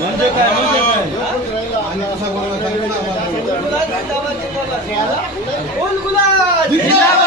म्हणजे काय म्हणजे जिंदाबाद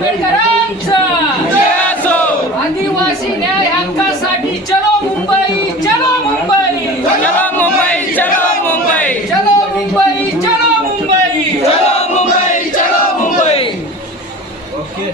आंबेडकरांचा. आदिवासी न्याय हक्कासाठी चलो मुंबई चलो मुंबई. चलो मुंबई चलो मुंबई. चलो मुंबई चलो मुंबई. चलो मुंबई चलो मुंबई. ओके.